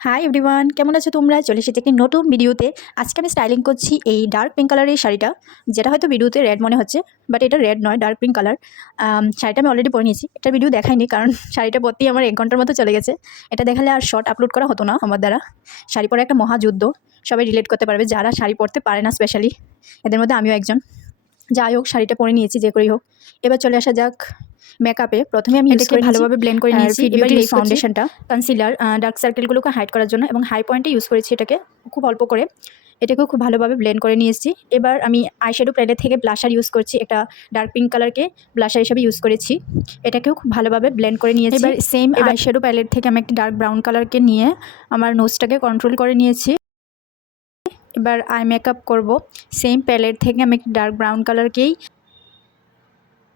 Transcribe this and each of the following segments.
Hi everyone, কেমন আছো তোমরা? চলে এসেছি একটি নতুন ভিডিওতে। আজকে আমি স্টাইলিং করছি এই ডার্ক পিঙ্ক কালারের এই শাড়িটা, যেটা হয়তো ভিডিওতে রেড মনে হচ্ছে, বাট এটা রেড নয়, ডার্ক পিঙ্ক কালার। শাড়িটা আমি অলরেডি পরে নিয়েছি। এটার ভিডিও দেখাইনি কারণ শাড়িটা পরতেই আমার 1 ঘন্টার মতো চলে গেছে। এটা দেখালে আর শর্ট আপলোড করা হতো না আমার দ্বারা। শাড়ি পরা একটা মহাযুদ্ধ, সবাই রিলেট করতে পারবে যারা শাড়ি পরতে পারে না, স্পেশালি এদের মধ্যে আমিও একজন। যাই হোক, শাড়িটা পরে নিয়েছি যে করেই হোক। এবার চলে আসা যাক মেকআপে। প্রথমে আমি এটাকে ভালোভাবে ব্লেন্ড করে নিয়েছি। এবার এই ফাউন্ডেশনটা, কনসিলার, ডার্ক সার্কেলগুলোকে হাইড করার জন্য এবং হাই পয়েন্টে ইউজ করেছি এটাকে খুব অল্প করে। এটাকেও খুব ভালোভাবে ব্লেন্ড করে নিয়েছি। এবার আমি আইশ্যাডো প্যালেট থেকে ব্লাশার ইউজ করছি। একটা ডার্ক পিঙ্ক কালারকে ব্লাশার হিসেবে ইউজ করেছি। এটাকেও খুব ভালোভাবে ব্লেন্ড করে নিয়েছি। এবার সেম আইশ্যাডো প্যালেট থেকে আমি একটা ডার্ক ব্রাউন কালারকে নিয়ে আমার নোজটাকে কন্ট্রোল করে নিয়েছি। এবার আই মেকআপ করব। সেম প্যালেট থেকে আমি একটা ডার্ক ব্রাউন কালারকেই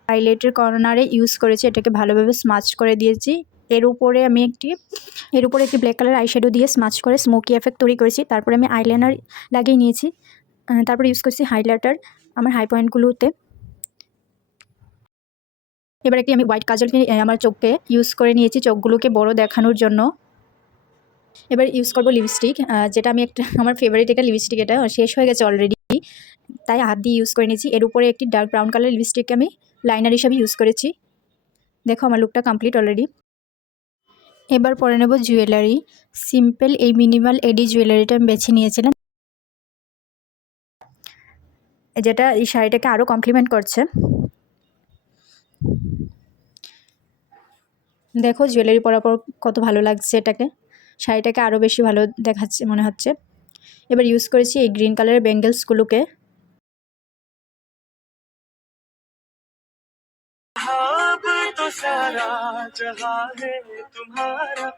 হাইলাইটের কর্নারে ইউজ করেছি। এটাকে ভালোভাবে স্মাচ করে দিয়েছি। এর উপরে একটি ব্ল্যাক কালার আইশ্যাডো দিয়ে স্মাচ করে স্মোকি এফেক্ট তৈরি করেছি। তারপরে আমি আইলাইনার লাগিয়ে নিয়েছি। তারপরে ইউজ করছি হাইলাইটার আমার হাই পয়েন্টগুলোতে। এবার আমি হোয়াইট কাজলকে আমার চোখে ইউজ করে নিয়েছি, চোখগুলোকে বড় দেখানোর জন্য। এবার ইউজ করব লিপস্টিক, যেটা আমি আমার ফেভারিট একটা লিপস্টিক, এটা শেষ হয়ে গেছে অলরেডি, তাই হাত দিয়ে ইউজ করে নিয়েছি। এর উপরে একটি ডার্ক ব্রাউন কালার লিপস্টিককে আমি লাইনার হিসাবে ইউজ করেছি। দেখো আমার লুকটা কমপ্লিট অলরেডি। এবার পরে নেব জুয়েলারি। সিম্পল এই মিনিমাল এডি জুয়েলারিটা আমি বেছে নিয়েছিলাম, যেটা এই শাড়িটাকে আরও কমপ্লিমেন্ট করছে। দেখো জুয়েলারি পরার পর কত ভালো লাগছে, শাড়িটাকে আরও বেশি ভালো দেখাচ্ছে মনে হচ্ছে। এবার ইউজ করেছি এই গ্রিন কালারের ব্যাঙ্গেলসগুলোকে। तो सारा जहां है तुम्हारा।